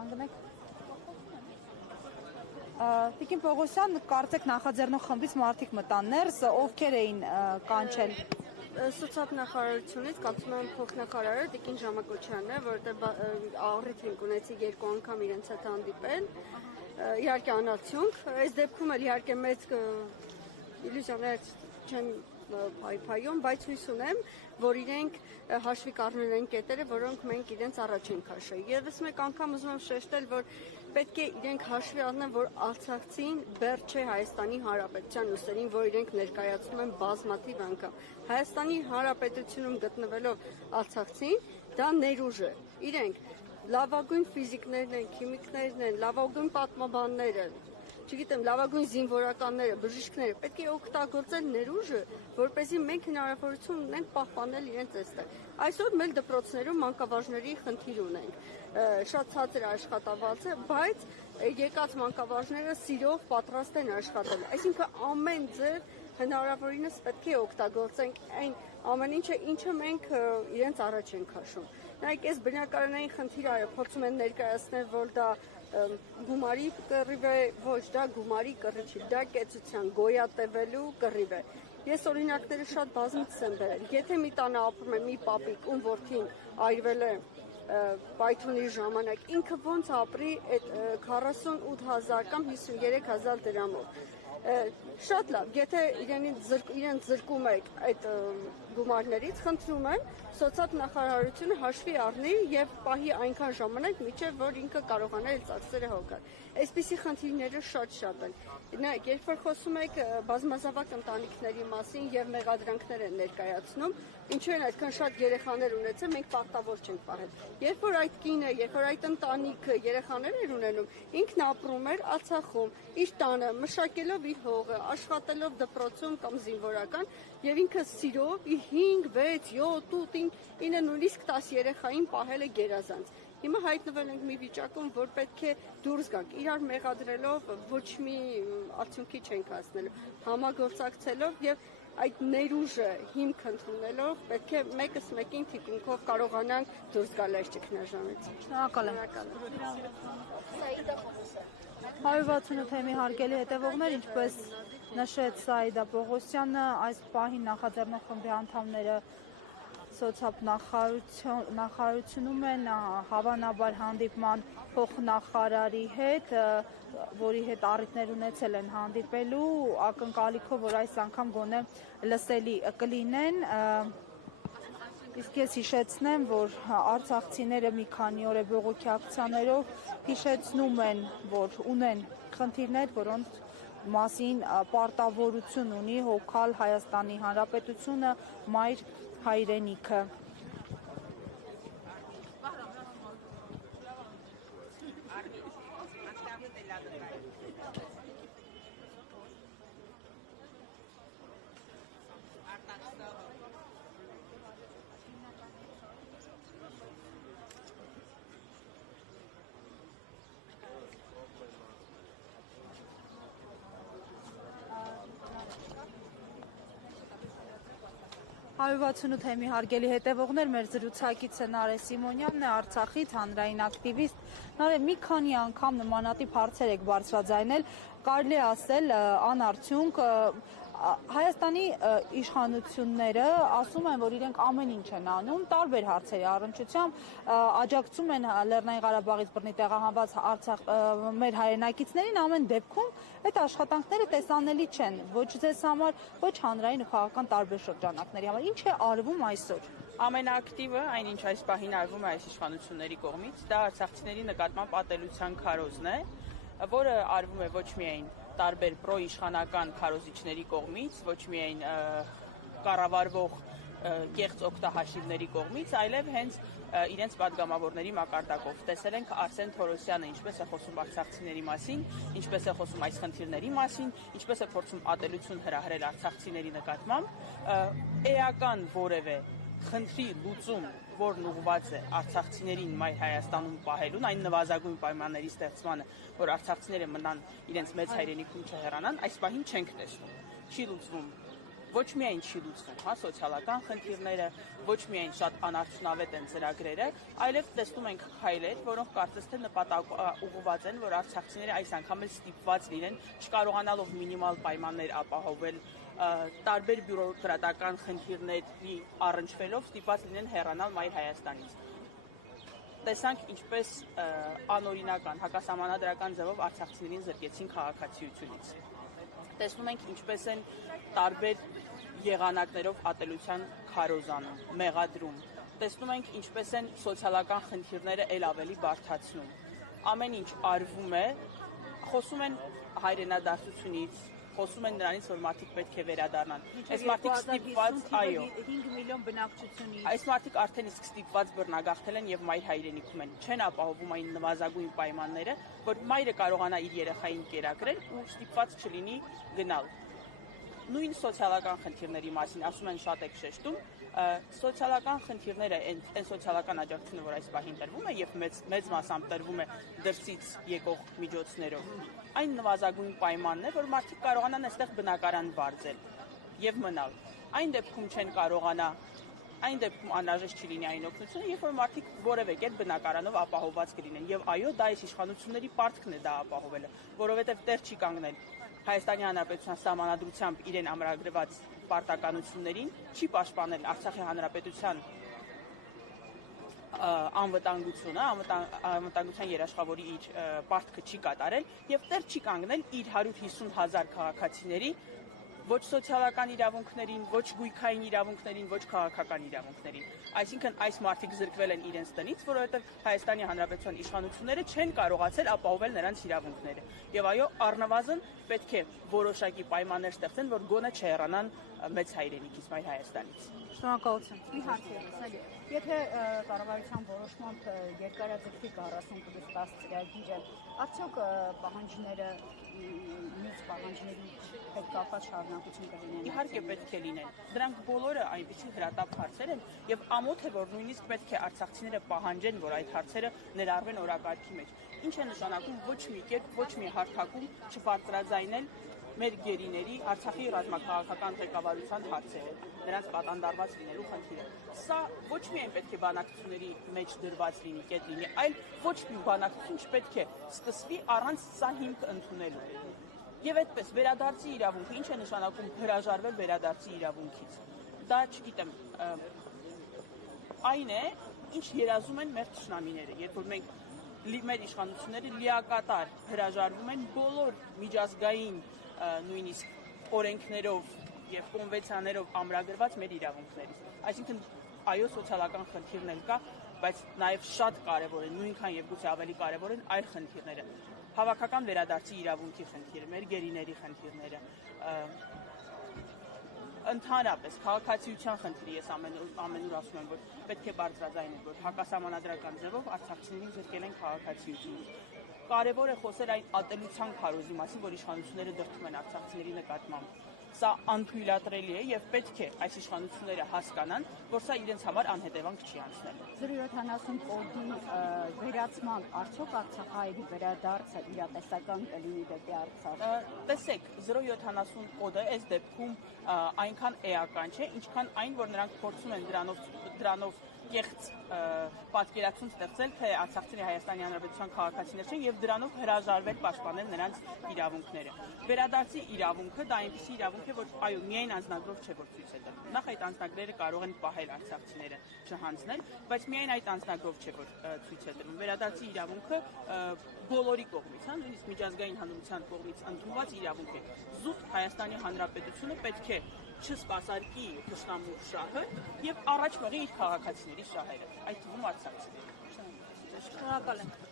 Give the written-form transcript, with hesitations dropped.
կանգնեք։ Տիկին Պողոսյան, կարծեք նախաձեռնող խմբից մարդիկ մտան ներս, ովքեր էին կանչել։ Սոցիալնախարարությունից կարծում եմ փոխնախարարը Տիկին Ժամակոչյանն է, որտեղ առիթ ենք ունեցի երկու անգամ իրենց հետ հանդիպել, իհարկե անարդյունք, այս դեպքում էլ իհարկե մեծ իլյուզիաներ չեն փայփայում, բայց հույս ունեմ, որ իրենք հաշվի կառնել են կետերը, որոնք մենք իրենց առաջ ենք քաշել։ Եվս մեկ անգամ ուզում եմ շեշտել, որ պետք է իրենք հաշվի առնեն, որ Արցախցին բեռ չէ Հայաստանի Հանրապետության ուսերին, որ իրենք ներկայացնում են բազմաթիվ անգամ։ Հայաստանի Հանրապետությունում գտնվելով Արցախցին, դա ներուժ է։ Իրենք լավագույն ֆիզիկներն են, քիմիկներն են, լավագույն պատմաբանները, չգիտեմ, լավագույն զինվորականները, բժիշկները, պետք է օգտագործել ներուժը, որպեսզի մենք հնարավորություն ունենք պահպանել իրենց այստեղ։ Այսօր մեր դպրոցներում մանկավարժների խնդիր ունենք, շատ ցածր աշխատավարձ է, բայց եկած մանկավարժները սիրով պատրաստ են աշխատել, այսինքն ամեն ձև հնարավորինս պետք է օգտագործենք այն ամեն ինչը մենք իրենց առաջ ենք քաշում։ Նայեք, այս բնակարանային խնդիրը փորձում են ներկայացնել, որ դա գումարի կռիվ է, ոչ, դա գումարի կռիվ չի, դա կեցության գոյատևելու կռիվ է։ Ես օրինակները շատ բազմիցս եմ բերել։ Եթե մի տանը ապրում է մի պապիկ, ում որդին այրվել է պայթյունի ժամանակ, ինքը ոնց ապրի այդ 48,000 կամ 53,000 դրամով։ Շատ լավ, եթե իրենց զրկում եք այդ գումարներից, խնդրում եմ սոցիալնախարարությունը հաշվի առնի եւ պահի այնքան ժամանակ, մինչեւ որ ինքը կարողանա իր ծախսերը հոգալ։ Այսպիսի խնդիրները շատ են։ Նայեք, երբ որ խոսում եք բազմազավակ ընտանիքների մասին եւ մեղադրանքներ են ներկայացնում, ինչու են այդքան շատ երեխաներ ունեցել, մենք պարտավոր չենք պահել։ Երբ որ այդ կինը, երբ որ այդ ընտանիքը երեխաներ էր ունենում, ինքն ապրում էր Արցախում, իր տանը, մշակելով իր հողը, աշխատելով դպրոցում կամ զինվորական, եւ ինքը սիրով իր 5, 6, 7, 8, 9, նույնիսկ 10 երեխային պահել է գերազանց։ Հիմա հայտնվել ենք մի վիճակում, որ պետք է դուրս գանք, իրար մեղադրելով ոչ մի արդյունքի չենք հասնելու, համագործակցելով եւ այդ ներուժը հիմք ընդունելով պետք է մեկս մեկին թիկունքով կարողանանք դուրս գալ այս ճգնաժամից։ Շնորհակալ եմ։ 168-ի հարգելի հետևողներ, ինչպես նշեց Սաիդա Պողոսյանը, այս պահին նախաձեռնող խմբի անդամները սոցիալնախարարությունում են հավանաբար հանդիպման փոխնախարարի հետ, որի հետ առիթներ ունեցել են հանդիպելու, ակնկալիքով, որ այս անգամ գոնե լսելի կլինեն։ Իսկ ես հիշեցնեմ, որ արցախցիները մի քանի օր է բողոքի ակցիաներով հիշեցնում են, որ ունեն խնդիրներ, որոնց մասին պարտավորություն ունի հոգալ Հայաստանի Հանրապետությունը, մայր հայրենիքը։ Հայ68 թեմի հարգելի հետևողներ, մեր զրուցակիցը Նարէ Սիմոնյանն է, Արցախից հանրային ակտիվիստ։ Նարէ, մի քանի անգամ նմանատիպ հարցեր եք բարձրաձայնել, կարելի է ասել անարդյունք։ Հայաստանի իշխանությունները ասում են, որ իրենք ամեն ինչ են անում, տարբեր հարցերի առնչությամբ, աջակցում են Լեռնային Ղարաբաղից բռնի տեղահանված մեր հայրենակիցներին, ամեն դեպքում այդ աշխատանքները տեսանելի չեն, ոչ ձեզ համար, ոչ հանրային ու քաղաքական տարբեր շրջանակների համար։ Ինչ է արվում այսօր։ Ամենաակտիվը, այնինչ այս պահին արվում է այս իշխանությունների կողմից, դա արցախցիների նկատմամբ ատելության քարոզն է, որը արվում է ոչ միայն տարբեր պրոիշխանական քարոզիչների կողմից, ոչ միայն կառավարվող կեղծ օգտահաշիվների կողմից, այլև հենց իրենց պատգամավորների մակարդակով։ Տեսել ենք Արսեն Թորոսյանը ինչպես է խոսում արցախցիների մասին, ինչպես է խոսում այս խնդիրների մասին, ինչպես է փորձում ատելություն հրահրել արցախցիների նկատմամբ, էական որևէ խնդրի լուծում, որն ուղղված է արցախցիներին մայր Հայաստանում պահելուն, այն նվազագույն պայմանների ստեղծմանը, որ արցախցիները մնան իրենց մեծ հայրենիքում չհեռանան, այս պահին չենք տեսնում։ Չի լուծվում ոչ միայն չի լուծվում, հա, սոցիալական խնդիրները, ոչ միայն շատ անարդյունավետ են ծրագրերը, այլև տեսնում ենք քայլեր, որոնք կարծես թե նպատակուղղված են, որ արցախցիները այս անգամ էլ ստիպված լինեն, չկարողանալով մինիմալ պայմաններ ապահովել, տարբեր բյուրոկրատական խնդիրների առնչվելով ստիպված լինեն հեռանալ Մայր Հայաստանից։ Տեսանք ինչպես անօրինական, հակասահմանադրական ձևով արցախցիներին զրկեցին քաղաքացիությունից։ Տեսնում ենք ինչպես են տարբեր եղանակներով ատելության քարոզանում, մեղադրում։ Տեսնում ենք ինչպես են սոցիալական խնդիրները ել ավելի բարդացնում։ Ամեն ինչ արվում է, խոսում են հայրենադարձությունից, խոսում են նրանից, որ մարդիկ պետք է վերադառնան։ Այս մարդիկ ստիպված, այո, 5 միլիոն բնակչությունից։ Այս մարդիկ արդեն իսկ ստիպված բռնագաղթել են եւ մայր հայրենիքում են։ Չեն ապահովում այն նվազագույն պայմանները, որ մայրը կարողանա իր երեխային կերակրել ու ստիպված չլինի գնալ։ Նույն սոցիալական խնդիրների մասին ասում են շատ եք շեշտում, սոցիալական խնդիրները, այն սոցիալական աջակցությունը, որ այս պահին տրվում է եւ մեծ մասամբ տրվում է դրսից եկող միջոցներով, այն նվազագույն պայմանն է, որ մարդիկ կարողանան այստեղ բնակարան վարձել եւ մնալ։ Այն դեպքում չեն կարողանա, այն դեպքում անհրաժեշտ չի լինի այն օգնությունը, երբ որ մարդիկ որևէ կերպ բնակարանով ապահովված կլինեն։ Եվ այո, դա այս իշխանությունների պարտքն է դա ապահովելը, որովհետեւ տեղ չի կանգնել Հայաստանի Հանրապետության սահմանադրությամբ իրեն ամրագրված պարտականություններին, չի պաշտպանել Արցախի Հանրապետության անվտանգությունը, անվտանգության երաշխավորի իր պարտքը չի կատարել եւ տեղ չի կանգնել իր 150,000 քաղաքացիների ոչ սոցիալական իրավունքներին, ոչ գույքային իրավունքներին, ոչ քաղաքական իրավունքներին։ Այսինքն այս մարդիկ զրկվել են իրենց տնից, որովհետև Հայաստանի Հանրապետության իշխանությունները չեն կարողացել ապահովել նրանց իրավունքները։ Եվ այո, առնվազն պետք է որոշակի պայմաններ ստեղծեն, որ գոնե չհեռանան մեծ հայրենիքից, Մայր Հայաստանից։ Շնորհակալություն։ Մի հարց ևս, էլի։ Եթե կառավարության որոշմամբ երկարաձգվի 40+10 ծրագիրը, արդյոք պահանջները մյուս պահանջների հետ կապված շարունակություն կլինեն։ Իհարկե պետք է լինեն։ Դրանք բոլորը այնպիսի հրատապ հարցեր են եւ ամոթ է, որ նույնիսկ պետք է արցախցիները պահանջեն, որ այդ հարցերը ներառվեն օրակարգի մեջ։ Ինչ է նշանակում ոչ մի կերպ, ոչ մի հարթակում չբարձրաձայնել մեր գերիների Արցախի ռազմաքաղաքական ղեկավարության հարցերը, նրանց պատանդարված լինելու խնդիրը։ Սա ոչ միայն պետք է բանակցությունների մեջ դրված լինի, կետ լինի, այլ ոչ մի բանակցություն չպետք է սկսվի առանց սա հիմք ընդունելու։ Եվ այդպես վերադարձի իրավունքը ինչ է նշանակում հրաժարվել վերադարձի իրավունքից։ Դա, չգիտեմ, այն է, ինչ երազում են մեր թշնամիները, երբ որ մենք մեր իշխանությունները լիակատար հրաժարվում են բոլոր միջազգային նույնիսկ օրենքներով եւ կոնվենցիաներով ամրագրված մեր իրավունքներից։ Այսինքն այո, սոցիալական խնդիրն էլ կա, բայց նաեւ շատ կարեւոր է, նույնքան եւ գուցե ավելի կարեւոր են այլ խնդիրները։ Հավաքական վերադարձի իրավունքի խնդիրը, մեր գերիների խնդիրները, ընդհանրապես քաղաքացիության խնդիրը, ես ամենուր ասում եմ, որ պետք է բարձրաձայնել, որ հակասահմանադրական ձևով արցախցիներին զրկել են քաղաքացիությունից։ Կարևոր է խոսել այն ատելության քարոզի մասին, որ իշխանությունները դրդում են արցախցիների նկատմամբ։ Սա անթույլատրելի է եւ պետք է այս իշխանությունները հասկանան, որ սա իրենց համար անհետևանք չի անցնել։ 070 կոդի վերացման արդյոք Արցախահայերի վերադարձը իրատեսական կլինի դեպի Արցախ։ Տեսեք, 070 կոդը այս դեպքում այնքան էական չէ, ինչքան այն, որ նրանք փորձում են դրանով կեղծ պատկերացում ստեղծել, թե արցախցիները Հայաստանի Հանրապետության քաղաքացիներ չեն եւ դրանով հրաժարվել պաշտպանել նրանց իրավունքները։ Վերադարձի իրավունքը դա այնպիսի իրավունք է, որ այո, միայն անձնագրով չէ, որ ցույց է տրվում։ Նախ այդ անձնագրերը կարող են պահել արցախցիները, չհանձնել, բայց միայն այդ անձնագրով չէ, որ ցույց է տրվում։ Վերադարձի իրավունքը բոլորի կողմից, հա, նույնիսկ միջազգային հանրության կողմից ընդունված իրավունք է։ Զուտ Հայաստանի Հանրապետությունը պետք է չսպասարկի թշնամու շահը եւ առաջ մղի իր քաղաքացիների շահերը, այդ թվում արցախցիները։ Շնորհակալ եմ։